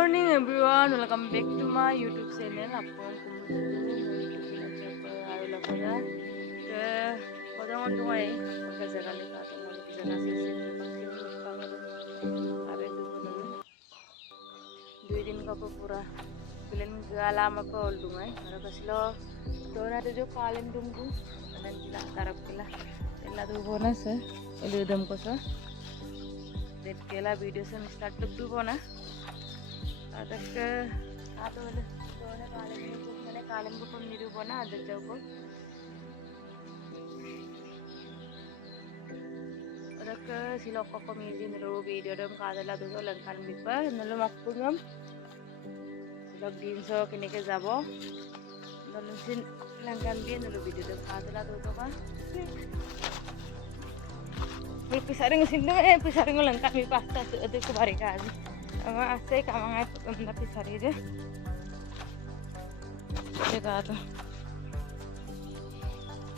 morning everyone, welcome back to my YouTube channel. Apong pura bilen galam apa oldungai ara kaslo dona de kalem dumbu anan kila tarap kila ella du bonus elu dam ko sa det kela video se start du bona adak ado le dona kalem ko niru bona adak jaw ko adak silok ko midi niru video dam kadala du langkan bipa nalo makpungam log din so kini ke jabo nalo sin langgan dia nalo video dam kadala du to ba bul pisaring sin do pisaring langkan mi pasta ade ko bari ka ama ase kamang amna pisari de देखा तो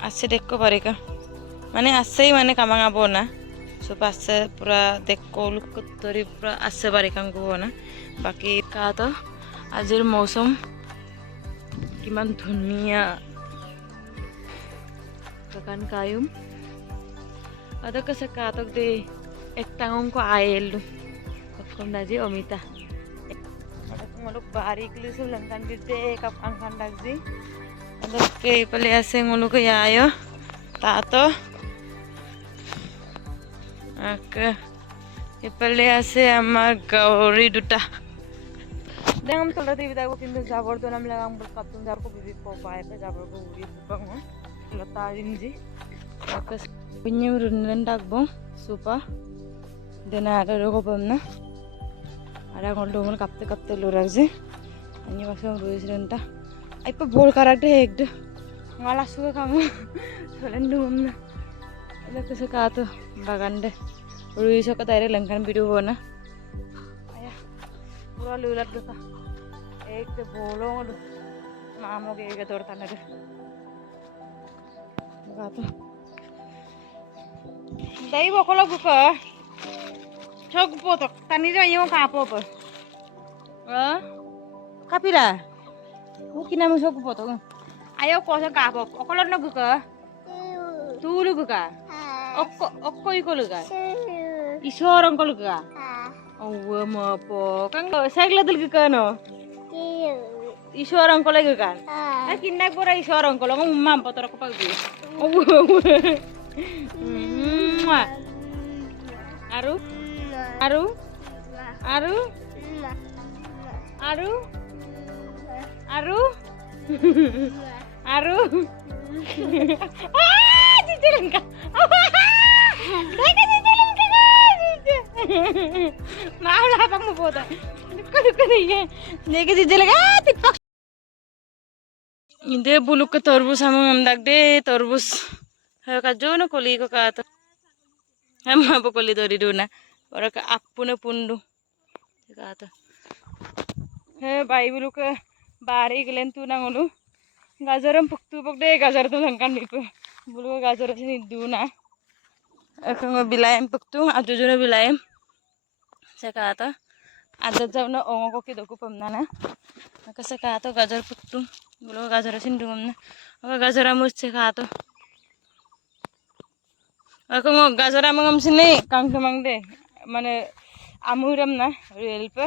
आसे देखो परेगा माने आसे ही माने कामांगा बोना सो पासे पूरा देखो लुक तरी पूरा आसे परेगा को बोना बाकी का तो आजर मौसम किमान धुनिया kakan kayum ada kesekatok de ek tangong ko aelu kom daji omita ada ngolok bari klusum langkan bide kap angkan dagji ada ke pale ase ngolok ya ayo tato ak pale ase amar gauri duta dengam tola tibi dago kintu jabor to nam lagang bul kapun jar ko bibi ko pae pe jabor ko uri bango lata rinji akas punya runen dagbong supa dena ada ko pamna ada ngolong kapte kapte lurarje ani basam ruisrenta ai pa bol karakter ekde ngala suga kamu solendum na ala kese kato bagande ruiso ka tare langkan video bona aya pura lulat gata ekde bolong mamo ge dor tanade kato dai bokolo buka chok potok tani jo yo ka popo kapira ukina mo chok potok ayo ko sa ka pop okolor na guka tulu guka okko ikolu ga isorong kolu ga owe mo po kang cycle dul guka no isorong kolu guka kindak pura isorong kolu ngumam potor ko pag aru aru aru aru aru aru ah cicilan ka mau lah apa mau foto duka diye leke cicilan ka tipak inde buluk ke torbus amang amdak de torbus ka jono koli ko ka to amma pokoli dori duna ora ka appune pundu ka to he bai buluk bari gelen tu nangolu gajaram puktu pokde gajar tu langkan nipu buluk gajar sini duna akang bilayem puktu ajujuna bilayem sekata ada jawna ongo ko ki doku pamna na ka sekata gajar puktu buluk gajar sini dumna aka gajar amus sekata akang gajar amam sini kang mangde mane amuram na real pe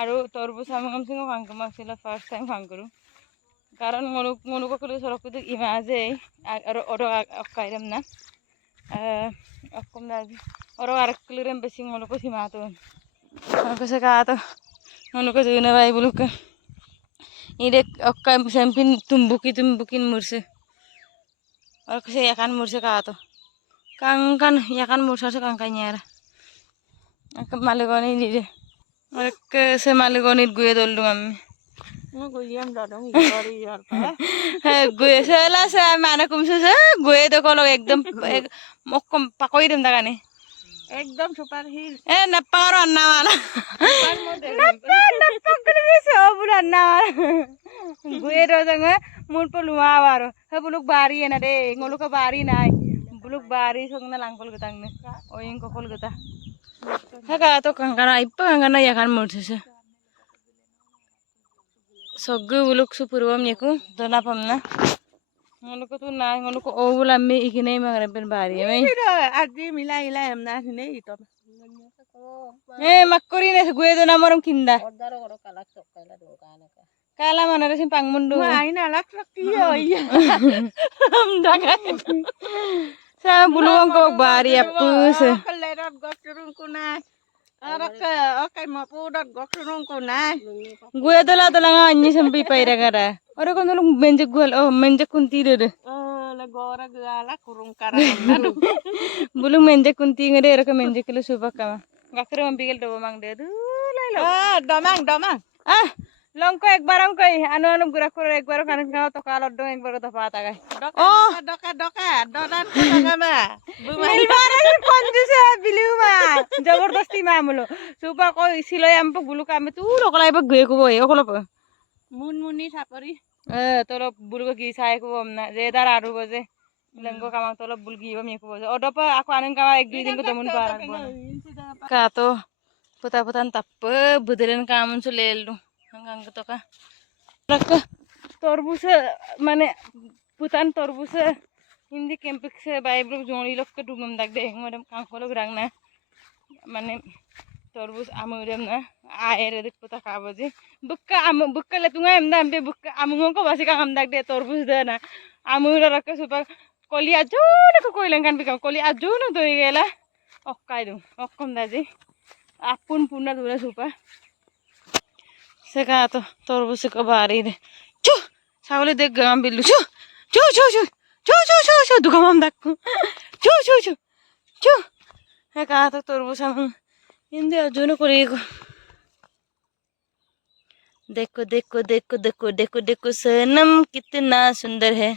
aru torbus amam singo kang sila first time kang kuru karon ngonu ko kulu sorok tu imaje aru oro akairam na akom daji oro arak kulurem besi ngonu ko simato ako sakato ngonu ko juna bai buluk ide akka sempin tumbukin murse ako se yakan murse kato kan yakan mursa se kang kanyara ak malegoni ide ak se malegoni guye doldu ammi goyam dadong igori yar pa guye sela se mana kumse se guye to kolo ekdam mokkom pakoi dem dagane ekdam super hit naparo anna mana napakli se obul anna guye ro janga mun poluwa waro he buluk bari ena de ngoluk bari nai buluk bari songna langkol gutang ne oing kokol guta haka to kangana ippa kangana yakan murse सगळे उलक सुपूर्वम निकू दोना पमना ngolok tu na ngolok o ulam mi ikine mangare ben bari mai আজি মিলাই মিলাই আমনা হিনে ইতো makkori ne gue do namorom kinda order করো কালা চক্কাইলা দোকানে kala manare sin pangmundu I না লাখ লাখ কি হইয়া am daga sa buluang ko bari apus kalerat gocurung kunai araka okai mapudot gocurung kunai gue do la nga anyi sampai paira gara ora kon lu menjek gue oh menjek kunti de le gora gala kurung karana bulung menjek kunti ngade ora ka menjek lu subaka gakre ambigel do mang de du lai lo domang domang ah longko ekbar angko anu anu gura kuro ekbar kan ka to kala do ekbar to pata kai oh doka doka dodan doka ma milbara konjus bilu ma jabardasti mamulo supa ko siloi ampo bulu kame tu lo kalai ba gue ko boy okolo mun muni sapari tolo bulu ko gi sai ko amna je dar aru boje lenggo kamang tolo bul gi bam ko boje odo pa aku anen kama ek dui din ko temun parak bon ka to puta putan tappe budelen kamun su lelu hanggang to ka rak torbus mane putan torbus hindi kempik se bible joni lok ke dungam dak de ngodam kangkolo grang na mane torbus amudem na aere dik puta ka boje bukka le tunga emda ambe bukka amungo ko basi kang amdak de torbus de na amura rak supa koli ajuna ko koilen kan bikam koli ajuna doi gela okkai dum okkom daji apun punna dura supa seka to torbus ko bari de chu saule de gam bilu chu chu chu chu chu chu chu chu dukamam dakku chu chu chu chu seka to torbus am inde ajuna korego देखो देखो देखो देखो देखो देखो सनम कितना सुंदर है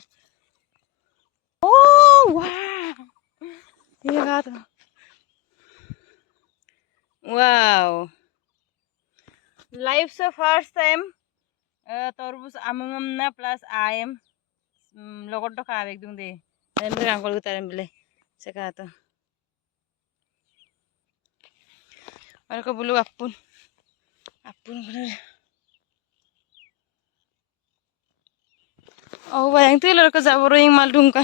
oh wow ये बात wow life so first time torbus amungam na plus I am logot to ka ekdum de emre angkol gutaram bile seka to और को बुलु अपुन bener oh bayang tuh lor ke jaboroing maldung ka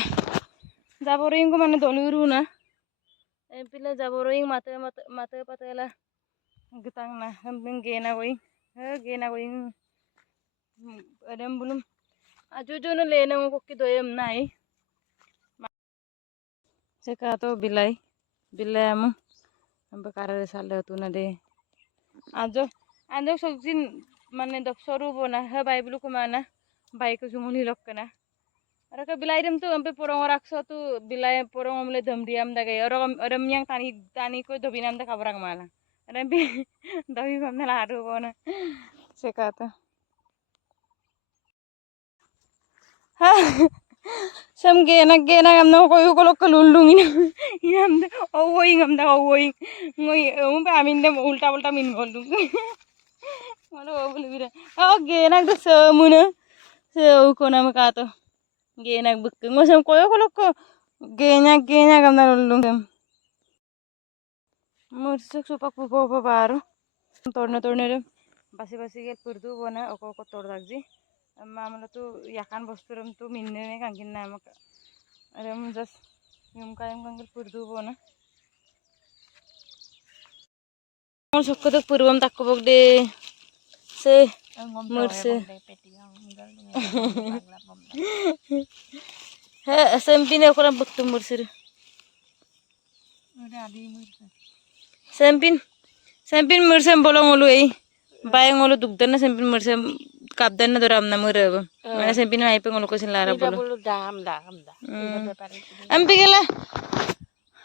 jaboroing ko mane doluru na pila jaboroing mate patela gitang na hambing gena going adam bulum ajuju no lena mo ki doyam nai seka to bilai amu ambe karare sale tu na de ajo sojin mane doksoru bona ha bible ko mana baik ko jumuli lokkana araka bilai dem tu ampe porong rakso tu bilai porong omle dam diam dagai oram yang tani ko dobinam da kabrang mala adam bi dobi bamna la adu bona sekata ha sam gena amna ko ko lok lulung inam da oing am da oing ngoi umpe amin dem ulta min golung malo bolu bira oh gena da samuna se ko nam ka to gena buk ngosam koyo ko gena gamna lulung dem mursuk supak pupo baru torne dem basi gel purdu bona oko tor dakji mamalo tu yakan bosturam tu minne me kangin na mak aram just yum kangil purdu bona mon sokko to purwam takkobok de se murse ha sempine okora buktu mursir sempin mursem bolong olu ei bayang olu dugdana sempin mursem kapdana doram na murab mana sempin ai pe ngolu kosin lara bolo dam ampigela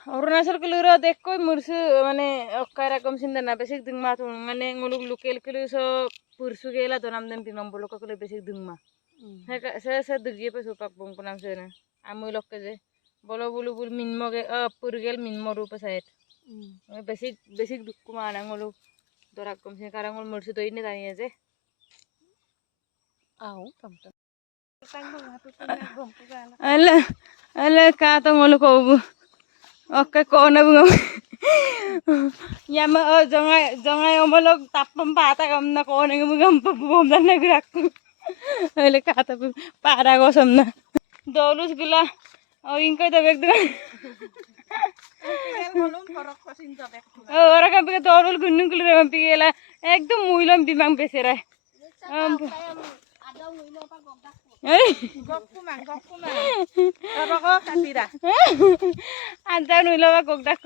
Arunachal kelura dekko mursu mane okkara kom sindana besik dingma tu mane ngolu lukel kelu so pursu gela donam dem pimam bolo ko kelu besik dingma se dugie pe supak bong kunam sena amu lokke je bolo bulu bul minmo ge purgel minmo rupa sait besik dukku mana ngolu dorak kom sin karang ngol mursu to ini tani je au tam ala ka to ngolu ko oke kona bunga yama jangai omolog tapam pata kamna kona ngam pabom dan nagrak Oleh kata para gosam na. Dolus gula. Oh ingkay da beg dugan. Orang kan pikir dolul gunung gula memang pikir lah. Ekdom muilam bimang beserai. Ada muilam aku dak.